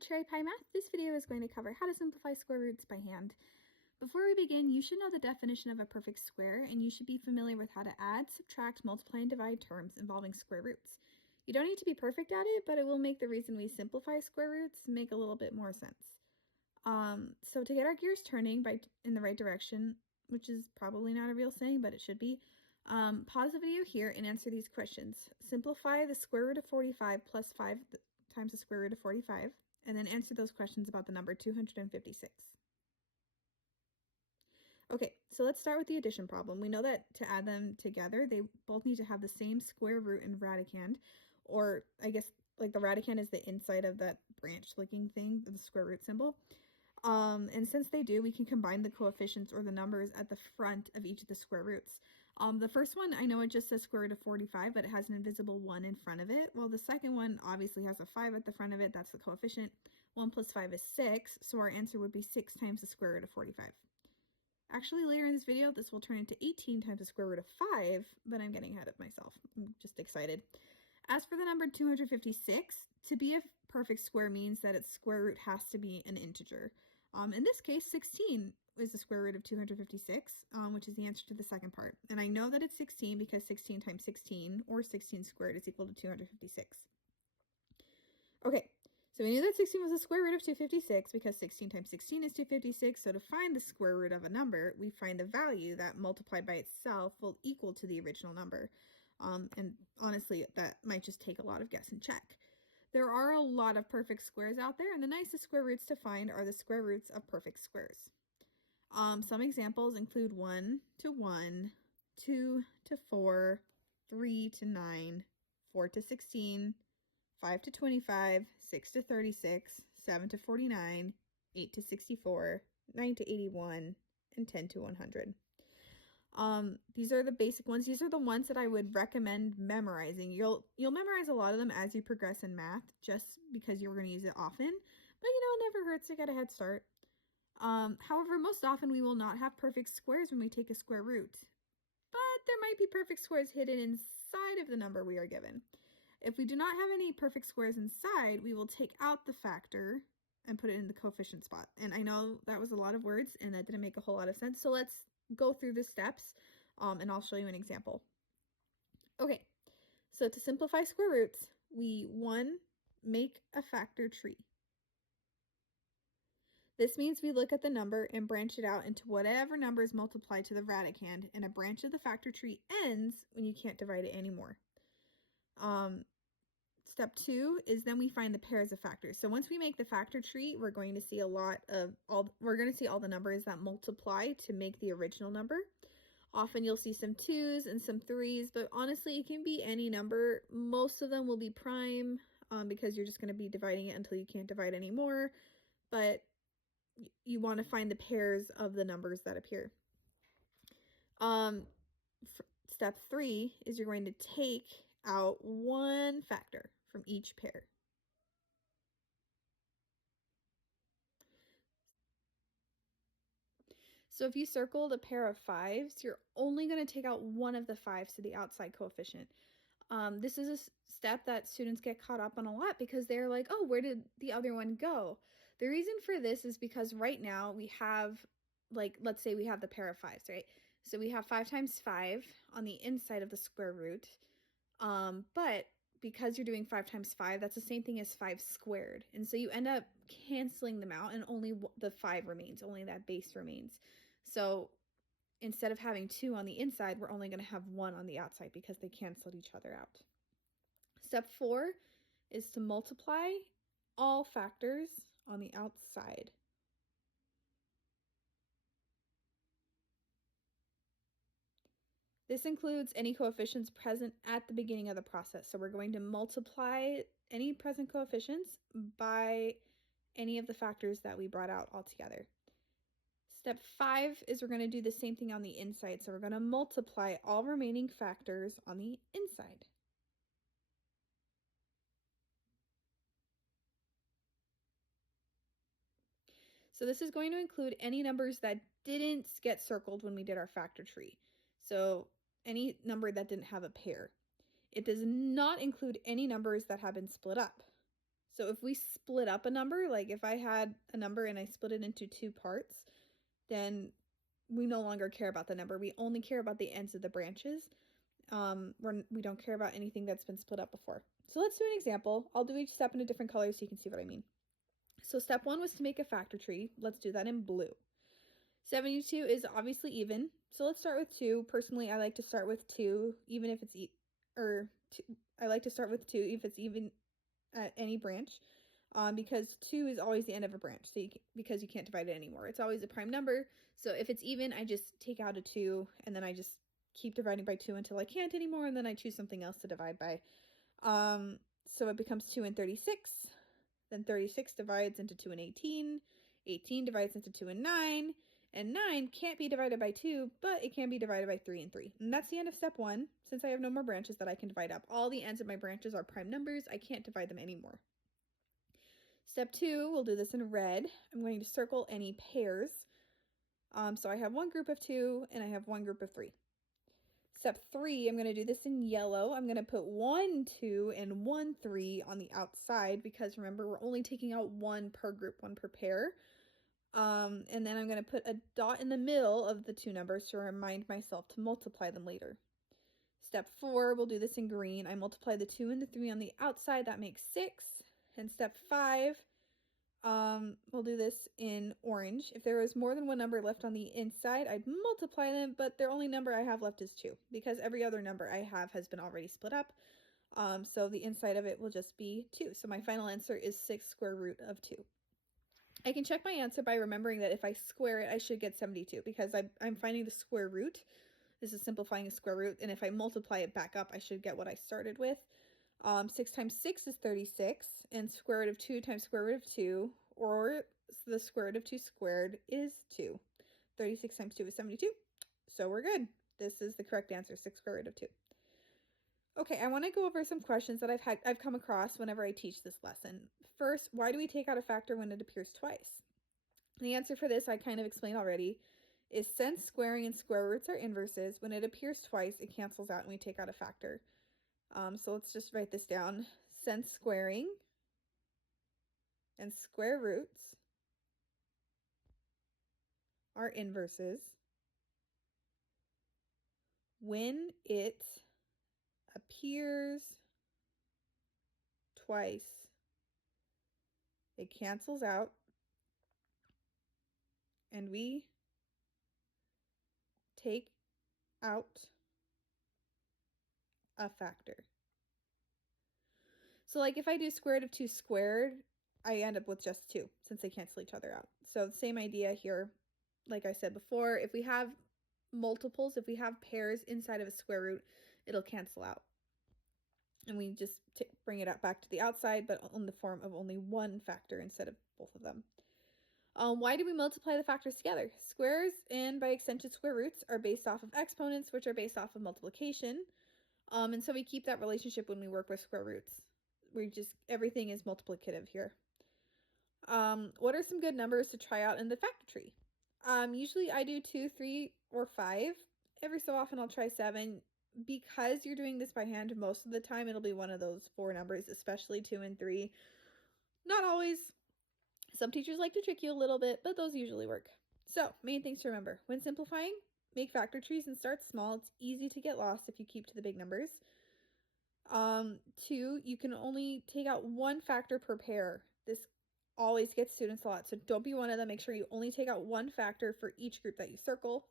to Cherry Pie Math. This video is going to cover how to simplify square roots by hand. Before we begin, you should know the definition of a perfect square, and you should be familiar with how to add, subtract, multiply, and divide terms involving square roots. You don't need to be perfect at it, but it will make the reason we simplify square roots make a little bit more sense. So to get our gears turning in the right direction, which is probably not a real saying, but it should be, pause the video here and answer these questions. Simplify the square root of 45 plus 5 times the square root of 45, and then answer those questions about the number 256. Okay, so let's start with the addition problem. We know that to add them together, they both need to have the same square root and radicand, or I guess like the radicand is the inside of that branch-looking thing, the square root symbol. And since they do, we can combine the coefficients or the numbers at the front of each of the square roots. The first one, I know it just says square root of 45, but it has an invisible 1 in front of it. Well, the second one obviously has a 5 at the front of it. That's the coefficient. 1 plus 5 is 6, so our answer would be 6 times the square root of 45. Actually, later in this video, this will turn into 18 times the square root of 5, but I'm getting ahead of myself. I'm just excited. As for the number 256, to be a perfect square means that its square root has to be an integer. In this case, 16 is the square root of 256, which is the answer to the second part. And I know that it's 16 because 16 times 16, or 16 squared, is equal to 256. Okay, so we knew that 16 was the square root of 256 because 16 times 16 is 256. So to find the square root of a number, we find the value that multiplied by itself will equal to the original number. And honestly, that might just take a lot of guess and check. There are a lot of perfect squares out there, and the nicest square roots to find are the square roots of perfect squares. Some examples include 1 to 1, 2 to 4, 3 to 9, 4 to 16, 5 to 25, 6 to 36, 7 to 49, 8 to 64, 9 to 81, and 10 to 100. These are the basic ones. These are the ones that I would recommend memorizing. You'll memorize a lot of them as you progress in math, just because you're going to use it often. But it never hurts to get a head start. However, most often we will not have perfect squares when we take a square root. But there might be perfect squares hidden inside of the number we are given. If we do not have any perfect squares inside, we will take out the factor and put it in the coefficient spot. And I know that was a lot of words and that didn't make a whole lot of sense. So let's go through the steps and I'll show you an example. Okay, so to simplify square roots, we 1, make a factor tree. This means we look at the number and branch it out into whatever number is multiplied to the radicand, and a branch of the factor tree ends when you can't divide it anymore. Step 2 is then we find the pairs of factors. So once we make the factor tree, we're going to see all the numbers that multiply to make the original number. Often you'll see some 2s and some 3s, but honestly, it can be any number. Most of them will be prime because you're just going to be dividing it until you can't divide anymore. But you want to find the pairs of the numbers that appear. Step 3 is you're going to take out one factor from each pair. So if you circled a pair of 5s, you're only going to take out one of the 5s to the outside coefficient. This is a step that students get caught up on a lot because they're like, oh, where did the other one go? The reason for this is because right now we have, let's say we have the pair of 5s, right? So we have 5 times 5 on the inside of the square root. But because you're doing 5 times 5, that's the same thing as 5 squared. And so you end up canceling them out and only the 5 remains, only that base remains. So instead of having 2 on the inside, we're only going to have 1 on the outside because they canceled each other out. Step 4 is to multiply all factors on the outside. This includes any coefficients present at the beginning of the process. So we're going to multiply any present coefficients by any of the factors that we brought out altogether. Step 5 is we're going to do the same thing on the inside. So we're going to multiply all remaining factors on the inside. So this is going to include any numbers that didn't get circled when we did our factor tree. So any number that didn't have a pair. It does not include any numbers that have been split up. So if we split up a number, like if I had a number and I split it into 2 parts, then we no longer care about the number. We only care about the ends of the branches. We don't care about anything that's been split up before. So let's do an example. I'll do each step in a different color so you can see what I mean. So step 1 was to make a factor tree. Let's do that in blue. 72 is obviously even. So let's start with 2. Personally, I like to start with 2, even if it's I like to start with 2 if it's even at any branch, because 2 is always the end of a branch. So because you can't divide it anymore, it's always a prime number. So if it's even, I just take out a 2, and then I just keep dividing by 2 until I can't anymore, and then I choose something else to divide by. So it becomes 2 and 36. Then 36 divides into 2 and 18. 18 divides into 2 and 9. And 9 can't be divided by 2, but it can be divided by 3 and 3. And that's the end of step 1, since I have no more branches that I can divide up. All the ends of my branches are prime numbers. I can't divide them anymore. Step 2, we'll do this in red. I'm going to circle any pairs. So I have one group of 2, and I have one group of 3. Step 3, I'm going to do this in yellow. I'm going to put 1, 2, and 1, 3 on the outside, because remember, we're only taking out 1 per group, 1 per pair. And then I'm going to put a dot in the middle of the 2 numbers to remind myself to multiply them later. Step 4, we'll do this in green. I multiply the 2 and the 3 on the outside. That makes 6. And step 5, we'll do this in orange. If there was more than one number left on the inside, I'd multiply them, but the only number I have left is 2, because every other number I have has been already split up. So the inside of it will just be 2. So my final answer is 6 square root of 2. I can check my answer by remembering that if I square it, I should get 72, because I'm finding the square root. This is simplifying a square root, and if I multiply it back up, I should get what I started with. 6 times 6 is 36, and square root of 2 times square root of 2, or the square root of 2 squared, is 2. 36 times 2 is 72, so we're good. This is the correct answer, 6 square root of 2. Okay, I want to go over some questions that I've come across whenever I teach this lesson. First, why do we take out a factor when it appears twice? The answer for this I kind of explained already, is since squaring and square roots are inverses, when it appears twice, it cancels out and we take out a factor. So let's just write this down. Since squaring and square roots are inverses, when it appears twice, it cancels out, and we take out a factor. So like if I do square root of 2 squared, I end up with just 2, since they cancel each other out. So same idea here. Like I said before, if we have multiples, if we have pairs inside of a square root, it'll cancel out. And we just bring it up back to the outside, but in the form of only one factor instead of both of them. Why do we multiply the factors together? Squares and by extension square roots are based off of exponents, which are based off of multiplication. And so we keep that relationship when we work with square roots. Everything is multiplicative here. What are some good numbers to try out in the factor tree? Usually I do 2, 3, or 5. Every so often I'll try 7. Because you're doing this by hand, most of the time it'll be one of those 4 numbers, especially 2 and 3. Not always. Some teachers like to trick you a little bit, but those usually work. So, main things to remember. When simplifying, make factor trees and start small. It's easy to get lost if you keep to the big numbers. 2, you can only take out one factor per pair. This always gets students a lot, so don't be one of them. Make sure you only take out one factor for each group that you circle.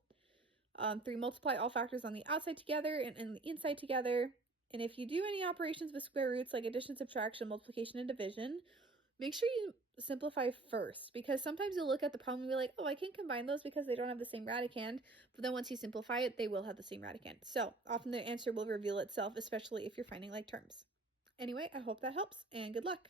3, multiply all factors on the outside together and the inside together. And if you do any operations with square roots like addition, subtraction, multiplication, and division, make sure you simplify first, because sometimes you'll look at the problem and be like, oh, I can combine those because they don't have the same radicand, but then once you simplify it, they will have the same radicand. So often the answer will reveal itself, especially if you're finding like terms. Anyway, I hope that helps, and good luck.